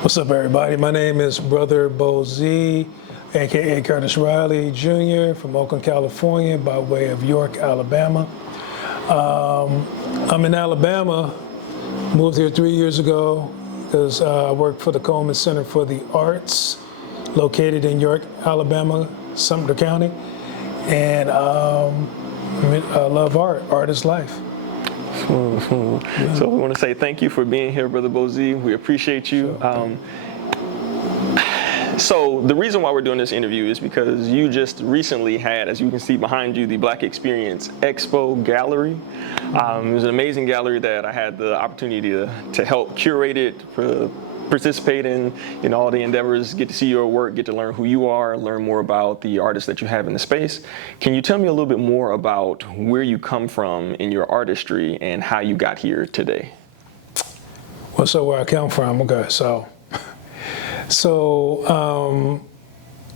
What's up, everybody? My name is Brother Boze, aka Curtis Riley Jr. from Oakland, California, by way of York, Alabama. I'm in Alabama, moved here 3 years ago because I work for the Coleman Center for the Arts, located in York, Alabama, Sumter County. And I love art. Art is life. So we want to say thank you for being here, Brother Boze. We appreciate you. So the reason why we're doing this interview is because you just recently had, as you can see behind you, the Black Experience Expo Gallery. It was an amazing gallery that I had the opportunity to help curate it, participate in all the endeavors, get to see your work, get to learn who you are, learn more about the artists that you have in the space. Can you tell me a little bit more about where you come from in your artistry and how you got here today? Well, so where I come from, okay,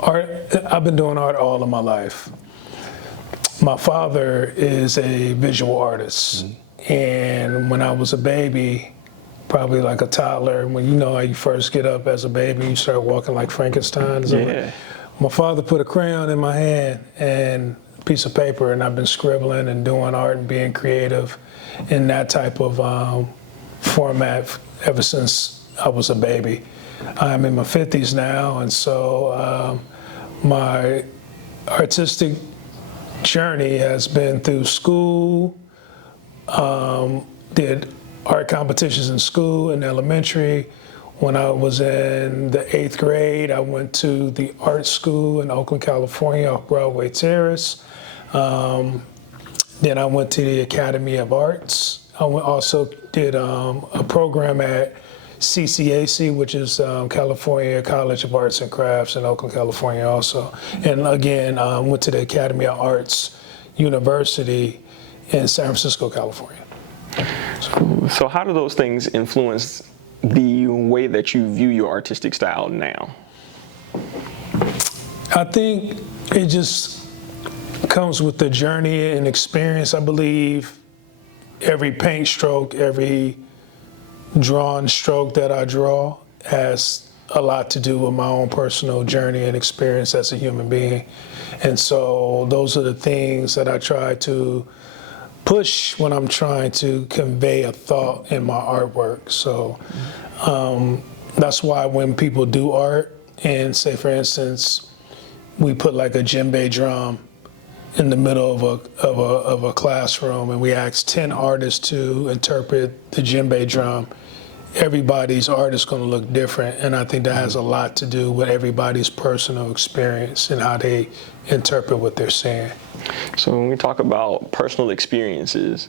art, I've been doing art all of my life. My father is a visual artist, and when I was a baby, probably like a toddler, when you know how you first get up as a baby, you start walking like Frankenstein. Yeah. My father put a crayon in my hand and a piece of paper, and I've been scribbling and doing art and being creative in that type of format ever since I was a baby. I'm in my 50s now, and so my artistic journey has been through school, did art competitions in school, in elementary. When I was in the 8th grade, I went to the art school in Oakland, California, off Broadway Terrace. Then I went to the Academy of Arts. I also did a program at CCAC, which is California College of Arts and Crafts in Oakland, California also. And again, went to the Academy of Arts University in San Francisco, California. So how do those things influence the way that you view your artistic style now? I think it just comes with the journey and experience. I believe every paint stroke, every drawn stroke that I draw has a lot to do with my own personal journey and experience as a human being. And so those are the things that I try to push when I'm trying to convey a thought in my artwork. So that's why when people do art, and say for instance, we put like a djembe drum in the middle of a classroom, and we ask 10 artists to interpret the djembe drum, everybody's art is going to look different, and I think that has a lot to do with everybody's personal experience and how they interpret what they're saying. So when we talk about personal experiences,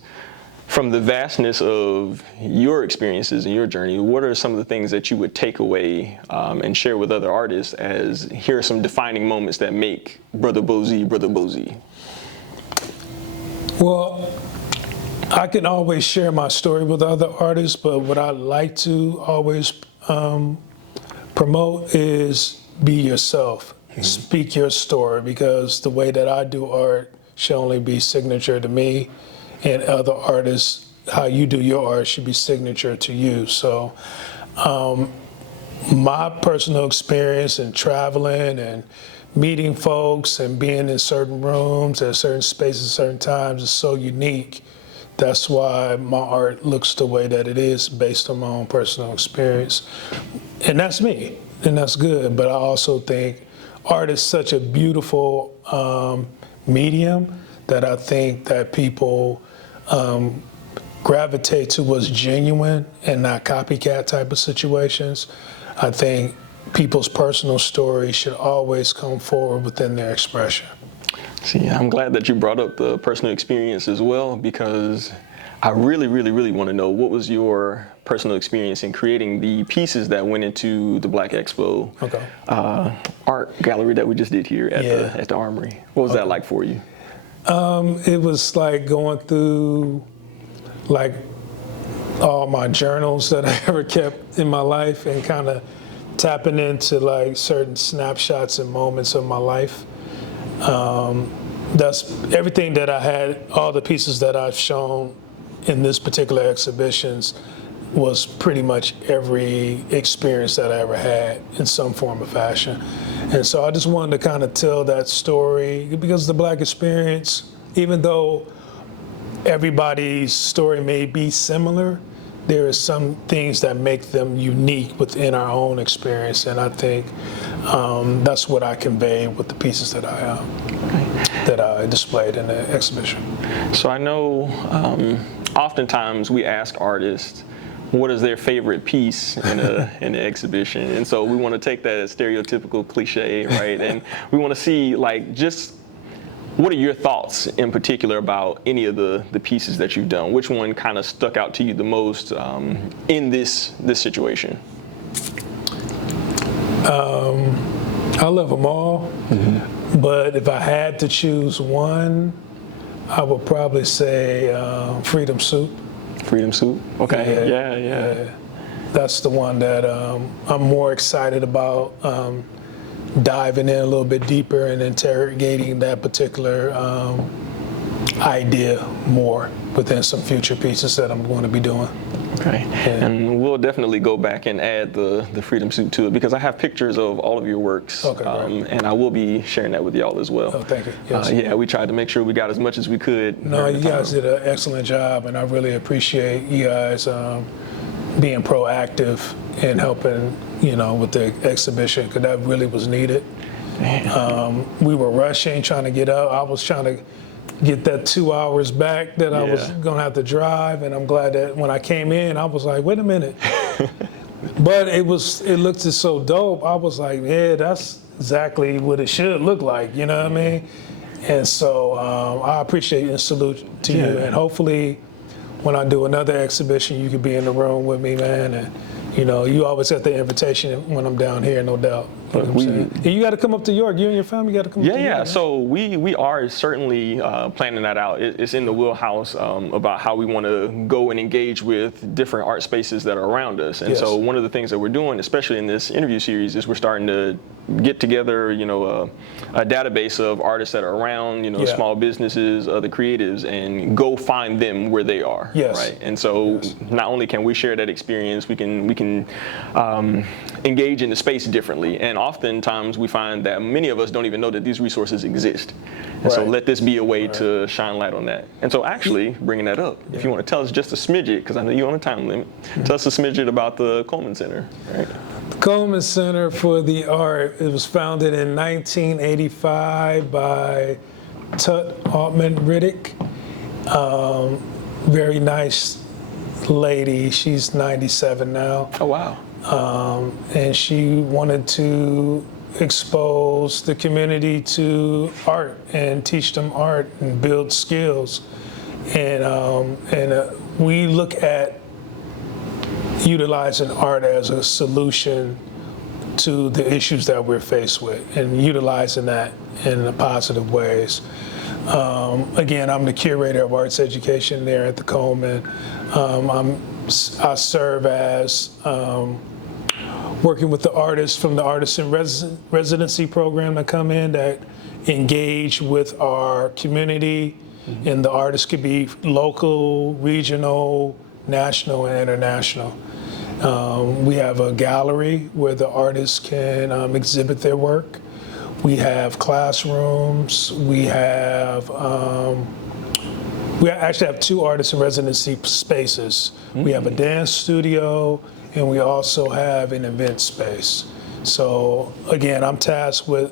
from the vastness of your experiences and your journey, what are some of the things that you would take away and share with other artists as here are some defining moments that make Brother Boze, Brother Boze? Well, I can always share my story with other artists, but what I like to always promote is be yourself. Speak your story, because the way that I do art should only be signature to me, and other artists, how you do your art should be signature to you. So my personal experience in traveling and meeting folks and being in certain rooms at certain spaces, certain times is so unique. That's why my art looks the way that it is, based on my own personal experience. And that's me, and that's good. But I also think art is such a beautiful medium that I think that people gravitate to what's genuine and not copycat type of situations. I think people's personal stories should always come forward within their expression. See, I'm glad that you brought up the personal experience as well, because I really want to know, what was your personal experience in creating the pieces that went into the Black Expo art gallery that we just did here at the Armory? What was that like for you? It was like going through like all my journals that I ever kept in my life and kind of tapping into like certain snapshots and moments of my life. That's everything that I had, all the pieces that I've shown in this particular exhibitions was pretty much every experience that I ever had in some form or fashion. And so I just wanted to kind of tell that story because the Black experience, even though everybody's story may be similar, there are some things that make them unique within our own experience, and I think that's what I convey with the pieces that I displayed in the exhibition. So I know oftentimes we ask artists what is their favorite piece in an exhibition, and so we want to take that as stereotypical cliche, right? And we want to see like just what are your thoughts in particular about any of the pieces that you've done? Which one kind of stuck out to you the most in this situation? I love them all, but if I had to choose one, I would probably say Freedom Suit. Freedom Suit? Okay, yeah. That's the one that I'm more excited about. Diving in a little bit deeper and interrogating that particular idea more within some future pieces that I'm going to be doing. Okay, yeah. And we'll definitely go back and add the Freedom Suit to it because I have pictures of all of your works, and I will be sharing that with y'all as well. Oh, thank you. Yes. Yeah, we tried to make sure we got as much as we could. No, you guys did an excellent job, and I really appreciate you guys being proactive and helping, with the exhibition, because that really was needed. We were rushing, trying to get up. I was trying to get that 2 hours back that I was going to have to drive, and I'm glad that when I came in, I was like, wait a minute. But it looked just so dope. I was like, yeah, that's exactly what it should look like, you know what I mean? And so I appreciate and salute to you, and hopefully when I do another exhibition, you could be in the room with me, man, and you always get the invitation when I'm down here, no doubt. And you got to come up to York. You and your family got to come up to York. Yeah, so we are certainly planning that out. It's in the wheelhouse about how we want to go and engage with different art spaces that are around us. And so one of the things that we're doing, especially in this interview series, is we're starting to get together, a database of artists that are around, small businesses, other creatives, and go find them where they are. Right. And so not only can we share that experience, we can engage in the space differently. And oftentimes we find that many of us don't even know that these resources exist. And so let this be a way to shine light on that. And so actually, bringing that up, if you want to tell us just a smidget, because I know you're on a time limit, tell us a smidget about the Coleman Center. Right? The Coleman Center for the Art, it was founded in 1985 by Tut Altman Riddick. Very nice lady. She's 97 now. Oh, wow. And she wanted to expose the community to art and teach them art and build skills. And we look at utilizing art as a solution to the issues that we're faced with and utilizing that in positive ways. Again, I'm the curator of arts education there at the Coleman. I serve as working with the artists from the Artist in Residency program that come in that engage with our community, and the artists could be local, regional, national, and international. We have a gallery where the artists can exhibit their work. We have classrooms. We actually have 2 artists in residency spaces. We have a dance studio, and we also have an event space. So again, I'm tasked with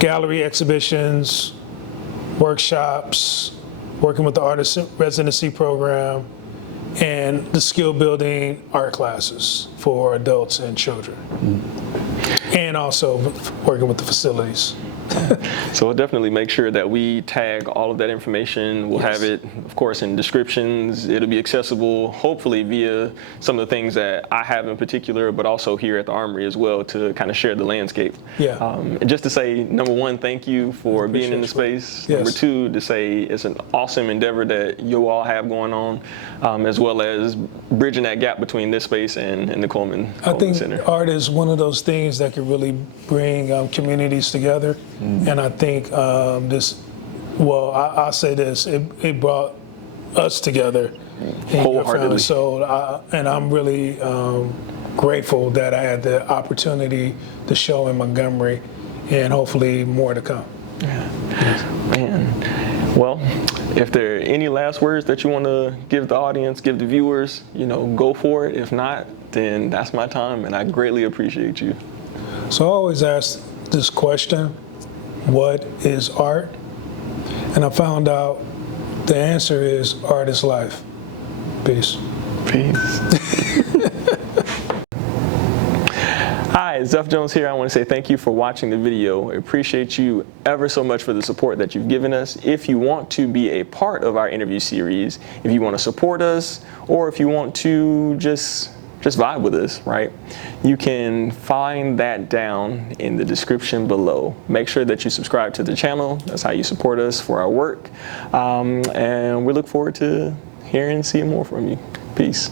gallery exhibitions, workshops, working with the artist residency program, and the skill building art classes for adults and children. And also working with the facilities. So we'll definitely make sure that we tag all of that information. We'll have it, of course, in descriptions. It'll be accessible, hopefully, via some of the things that I have in particular, but also here at the Armory as well to kind of share the landscape. Just to say, number one, thank you for being in the space. Number two, to say it's an awesome endeavor that you all have going on, as well as bridging that gap between this space and the Coleman Center. I think art is one of those things that can really bring communities together. And I think I'll say this, it brought us together in your Wholeheartedly. family. So, and I'm really grateful that I had the opportunity to show in Montgomery, and hopefully more to come. Man, well, if there are any last words that you want to give the audience, give the viewers, go for it. If not, then that's my time, and I greatly appreciate you. So I always ask this question, what is art? And I found out the answer is art is life. Peace. Peace. Hi, Zeph Jones here. I want to say thank you for watching the video. I appreciate you ever so much for the support that you've given us. If you want to be a part of our interview series, if you want to support us, or if you want to just vibe with us, right? You can find that down in the description below. Make sure that you subscribe to the channel. That's how you support us for our work. And we look forward to hearing and seeing more from you. Peace.